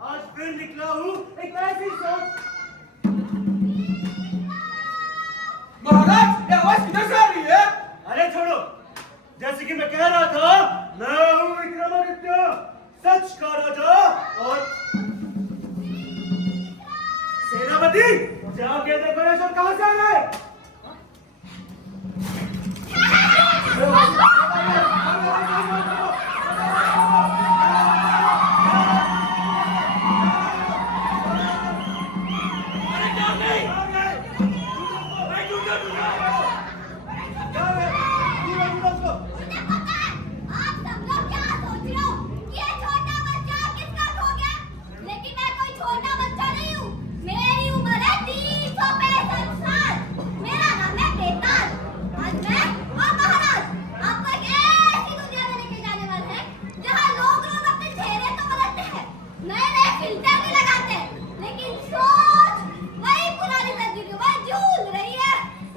आज फिर निकला हूँ एक ऐसी सोच। महाराज, ये आवाज किधर से आ रही है? अरे छोड़ो, जैसे कि मैं कह रहा था, मैं हूँ विक्रमादित्य, सच का राजा और सेनापति। जाके देखो ये सब कहाँ से आ रहे हैं?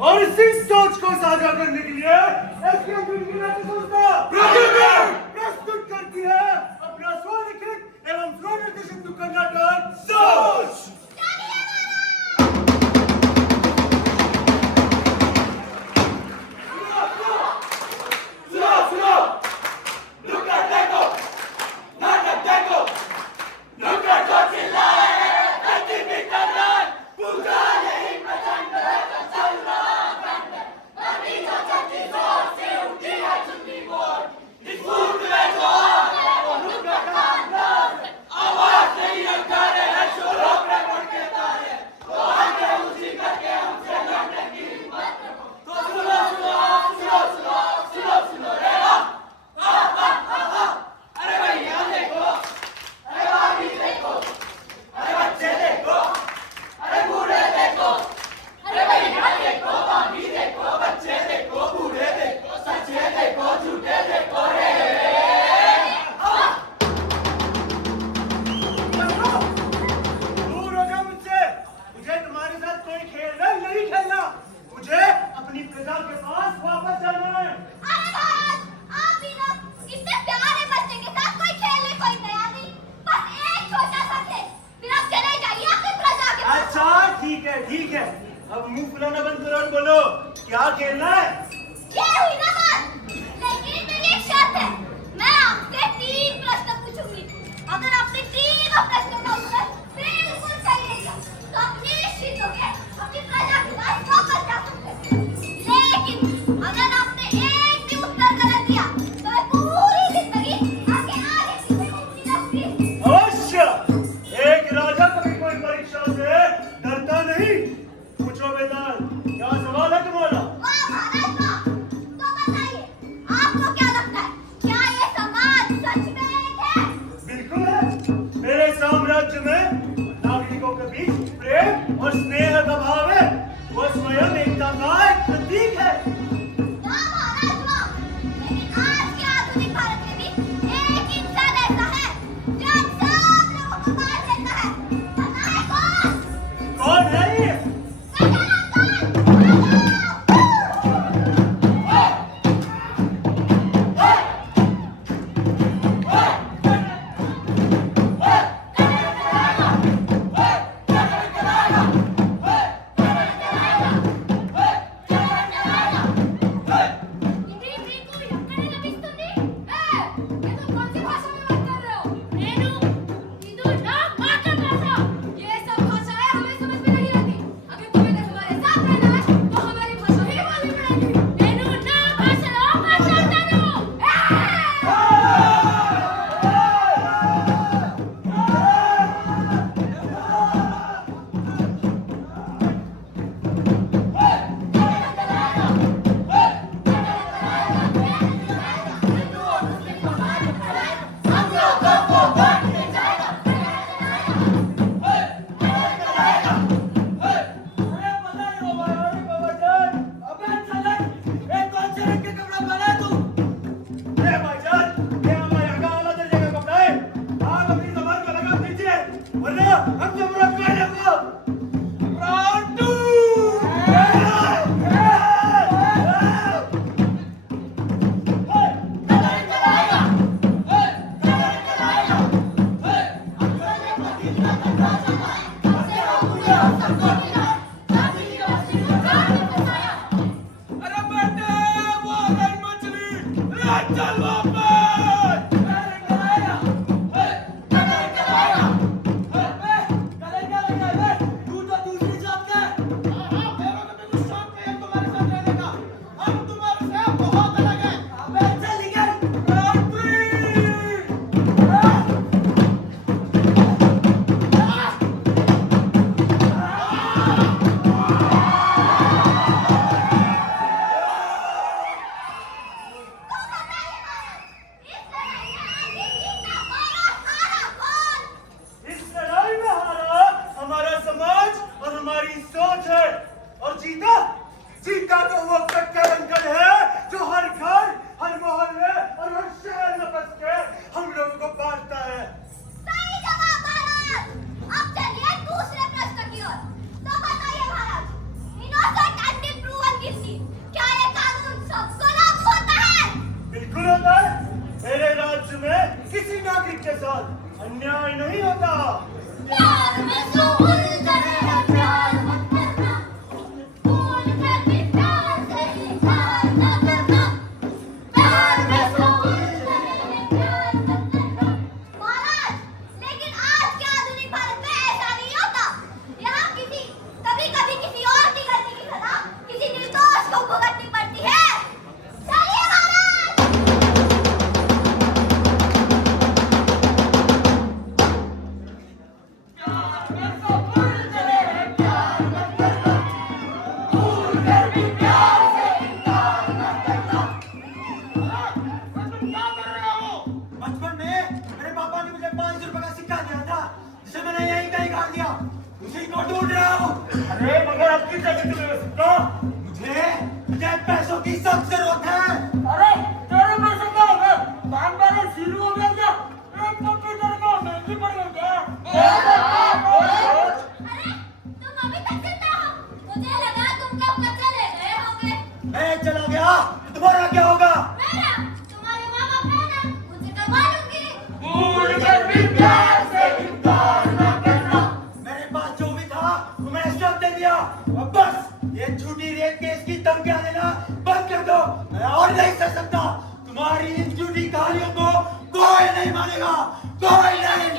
और इसी सोच को साझा करने के लिए प्रस्तुत करती है अपना स्वलिखित एवं स्वनिर्देशित नुक्कड़ नाटक सोच। ठीक है, अब मुंह फुलाना बंद करो और बोलो क्या खेलना है। क्या हुई ना बात, लेकिन मेरी एक शर्त है। मैं आपसे 3 प्रश्न पूछूंगी। अगर आपने 3 प्रश्नों का उत्तर बिल्कुल सही दिया तो आप निश्चित होकर अपनी प्रजा के पास वापस जा सकते हैं। लेकिन अगर आपने एक भी उत्तर गलत दिया तो पूरी जिंदगी आपके आगे पीछे घूमती रहूंगी। अवश्य, एक राजा कभी कोई परीक्षा से डरता नहीं। पूछो बेटा, क्या सवाल है तुम्हारा? वाह महाराज वाह, तो बस किसी नागरिक के साथ अन्याय नहीं होता। प्यार में तो उलझे हैं, प्यार मत करना, भूल कर भी प्यार से इनकार न करना। प्यार में तो उलझे हैं, प्यार मत करना। महाराज, लेकिन आज के आधुनिक भारत में ऐसा नहीं होता। यहाँ कभी-कभी किसी और की गलती की सजा किसी निर्दोष को भुगतनी पड़ती है। चलिए महाराज। बचपन में मेरे पापा ने मुझे 500 रुपए का सिक्का दिया था, जिसे मैंने यहीं कहीं गाड़ दिया। उसी को ढूंढ रहा हूँ। अरे मगर अब किस जगह तुम्हें सिक्का? मुझे पैसों की सख्त जरूरत है। अरे तेरे पैसे क्या हो गए? बैंक बैलेंस जीरो हो गया क्या? एक कंप्यूटर को महंगी पड़ गई क्या? अरे, तुम अभी तक जिंदा हो? मुझे लगा तुम कब का चले गए होगे। मैं चला गया, तुम्हारा क्या होगा? मेरा, तुम्हारे माँ बाप है ना, उनसे करवा लूंगी। भूल कर भी प्यार से इनकार न करना। मेरे पास जो भी था वो मैंने सब दे दिया। अब बस ये झूठी रेप केस की धमकियां देना बंद कर दो। मैं और नहीं सह सकता। तुम्हारी इन झूठी कहानियों को कोई नहीं मानेगा, कोई नहीं।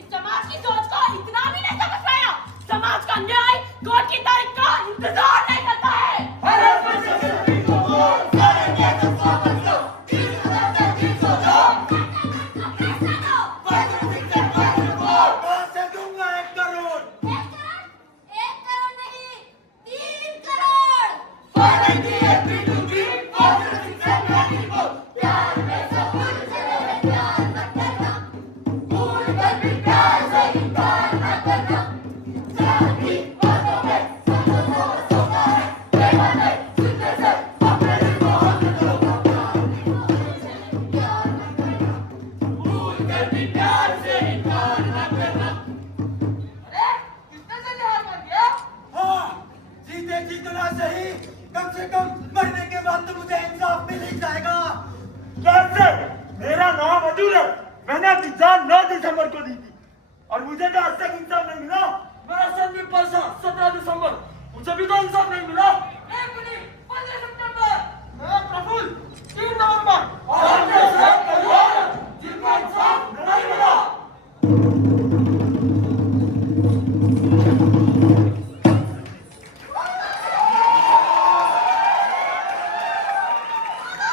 इस समाज की सोच को इतना भी नहीं समझ पाया। समाज का न्याय कोर्ट की तारीख का इंतजार नहीं करता है। अरे पैसे को बोल करेंगे तो समझ लो। 3,302 पैसा दो। कहाँ से दूंगा 1 करोड़? 1 करोड़? 1 करोड़ नहीं, 3 करोड़। प्यार में तो उलझे हैं, प्यार मत करना, भूल कर भी प्यार से इनकार न करना। जाती बातों में समझो सोना है, बेवजह जिंदगी से अपने दिल को हम करो। प्यार में तो उलझे हैं, प्यार मत करना, भूल कर भी प्यार से इनकार न करना। अरे कितने से हार मान गया? हाँ, जीते जीतना सही, कम से कम मरने के बाद तो मुझे इंसाफ मिल ही जाएगा। कैसे? मेरा नाम अदूर है। मैंने अपनी जान 9 दिसंबर को दी थी और मुझे तो आज तक इंसाफ नहीं मिला। मेरा जन्म परसा 17 दिसंबर, मुझे भी तो इंसाफ नहीं मिला। 1 मिनट 15 सितंबर, मैं प्रफुल्ल 3 नवंबर और हमने सब परिवार जिनको इंसाफ नहीं मिला।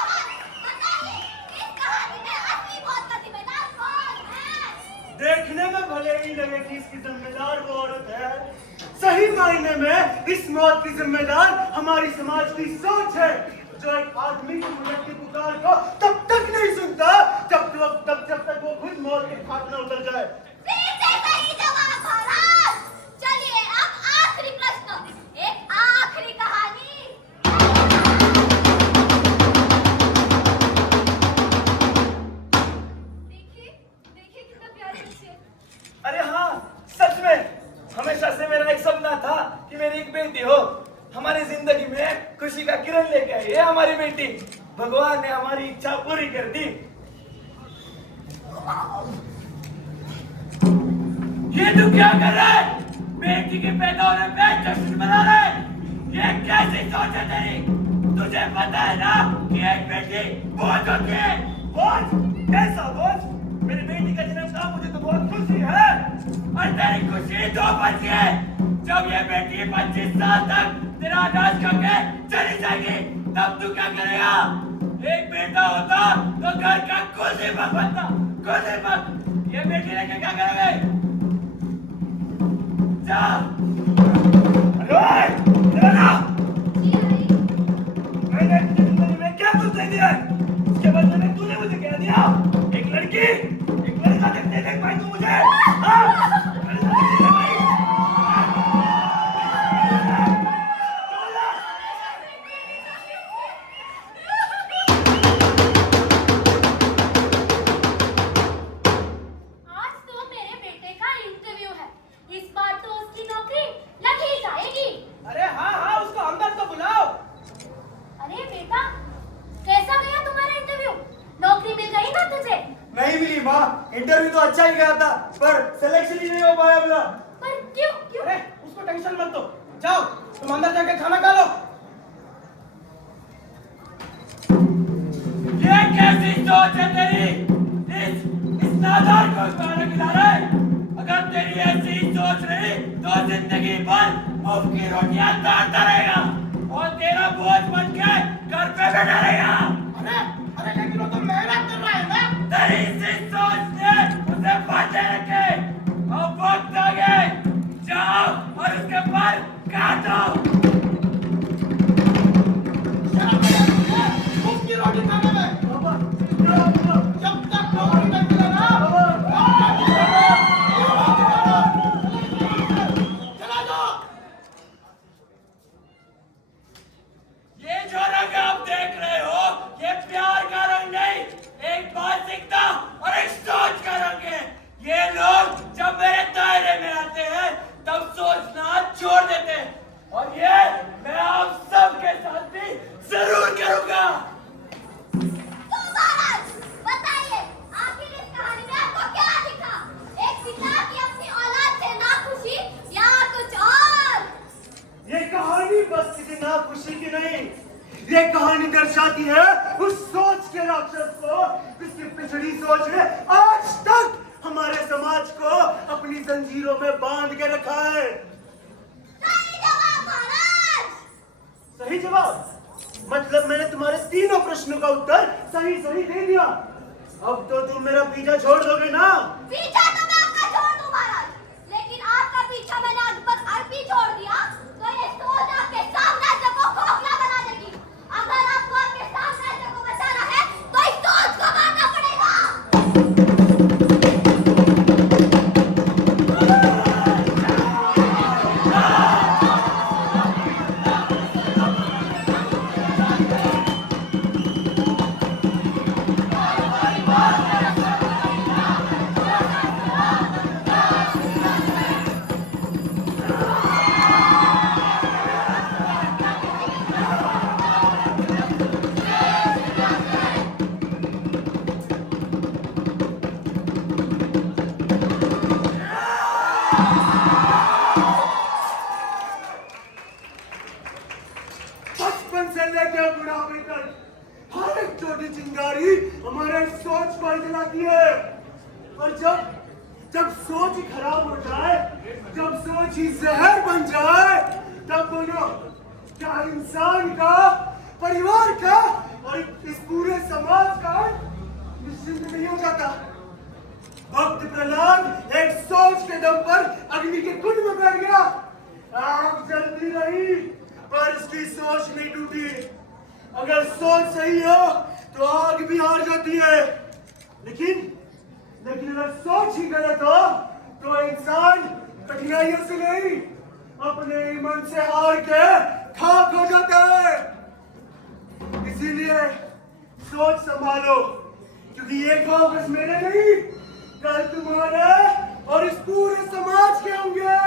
बताइए, इस कहानी में असली मौत का जिम्मेदार कौन है? देखने में भले ही लगे कि इसकी जिम्मेदार वो औरत है, सही मायने में इस मौत की जिम्मेदार हमारी समाज की सोच है, जो एक आदमी की मौत की पुकार को तब तक नहीं सुनता जब तक वो खुद मौत के खाट में उतर जाए। फिर से सही जवाब महाराज। चलिए अब आखिरी प्रश्न, एक आखिरी कहानी। देखिए, देखिए कितना प्यारे बच्चे हैं। अरे हाँ, सच में हमेशा से मेरा एक सपना था कि मेरी एक बेटी हो। हमारी जिंदगी में खुशी का किरण लेके आई है हमारी बेटी। भगवान ने हमारी इच्छा पूरी कर दी। ये तू क्या कर रहा है? बेटी के पैदा होने पे जश्न मना रहा है। ये कैसी सोच है तेरी? तुझे पता है ना कि एक बेटी बोझ होती है। बोझ? कैसा बोझ? मेरी बेटी का जन्म था, मुझे तो बहुत खुशी है। और तेरी खुशी तो बची है जब ये बेटी 25 साल तक तेरा अनाज खा के चली जाएगी, तब तू क्या करेगा? एक बेटा होता तो घर का कुछ मत बनता, कुछ मत। ये बेटी लेके क्या करोगे? जा। अरे इधर आ। जी आई। मैंने अपनी जिंदगी में क्या कुछ नहीं दिया है, इसके बदले में तूने मुझे क्या दिया? एक लड़की, एक लड़का देखने देख पाई तू मुझे? हाँ? लड़का देखने पाई? आज तो मेरे बेटे का इंटरव्यू है। इस बार तो उसकी नौकरी लग ही जाएगी। अरे हाँ हाँ, उसको अंदर तो बुलाओ। अरे बेटा, कैसा गया तुम्हारा इंटरव्यू? नौकरी मिल गई ना तुझे? नहीं मिली माँ, इंटरव्यू तो अच्छा ही गया था, पर सिलेक्शन ही नहीं हो पाया मेरा। पर क्यों क्यों अरे उसको टेंशन मत दो, जाओ तुम अंदर जाके खाना खा लो। ये कैसी सोच है तेरी? इस नादान को खाना खिला रहा है? अगर तेरी ऐसी ही सोच रही तो जिंदगी भर मुफ्त की रोटियां ताड़ता रहेगा और तेरा बोझ बन के घर पे बैठा रहेगा। अरे अरे लेकिन वो तो मेहनत कर रहा है ना। तेरी इसी सोच ने उसे बांधे रखे। अब वक्त आ गया, जाओ और उसके पर काटो। उसकी रोटी खाने में पापा, पापा, जब तक नौकरी नहीं मिले ना, चला जाओ। ये जो रंग आप देख रहे हो, ये प्यार का रंग नहीं, एक मानसिकता और एक सोच का रंग है। ये लोग जब मेरे दायरे में आते हैं, तब सोचना छोड़ देते हैं, और ये मैं आप सबके साथ भी जरूर करूंगा। तो महाराज बताइए, आखिर इस कहानी में आपको क्या दिखा? एक पिता की अपनी औलाद से नाखुशी या कुछ और? ये कहानी बस किसी नाखुशी की नहीं, ये कहानी दर्शाती है उस सोच के राक्षस को जिसकी पिछड़ी सोच ने आज तक हमारे समाज को अपनी जंजीरों में बांध के रखा है। सही जवाब महाराज। सही जवाब? मतलब मैंने तुम्हारे तीनों प्रश्नों का उत्तर सही सही दे दिया। अब तो तुम मेरा पीछा छोड़ दोगे ना? पीछा तो मैं आपका छोड़ दूं महाराज, लेकिन आपका पीछा मैंने आज बस भी छोड़ दिया तो ये सोच आपके साम्राज्य को खोखला बना देगी। अगर आपको आपके साम्राज्य को बचाना है तो इस सोच को मारना पड़ेगा। बचपन से लेकर बुढ़ापे तक हर एक छोटी चिंगारी हमारे सोच को जलाती है। और जब जब सोच ही खराब हो जाए, जब सोच ही जहर बन जाए, तब बोलो क्या इंसान का, परिवार का और इस पूरे समाज का निश्चिंत नहीं हो जाता। भक्त प्रहलाद एक सोच के दम पर अग्नि के कुंड में बैठ गया। आग जलती रही पर उसकी सोच नहीं टूटी। अगर सोच सही हो तो आग भी हार जाती है, लेकिन अगर सोच ही गलत हो तो इंसान कठिनाइयों से नहीं, अपने ही मन से हार के खाक हो जाता है। इसीलिए सोच संभालो, क्योंकि ये खाओ बस मेरे नहीं, कल तुम्हारे और इस पूरे समाज के होंगे।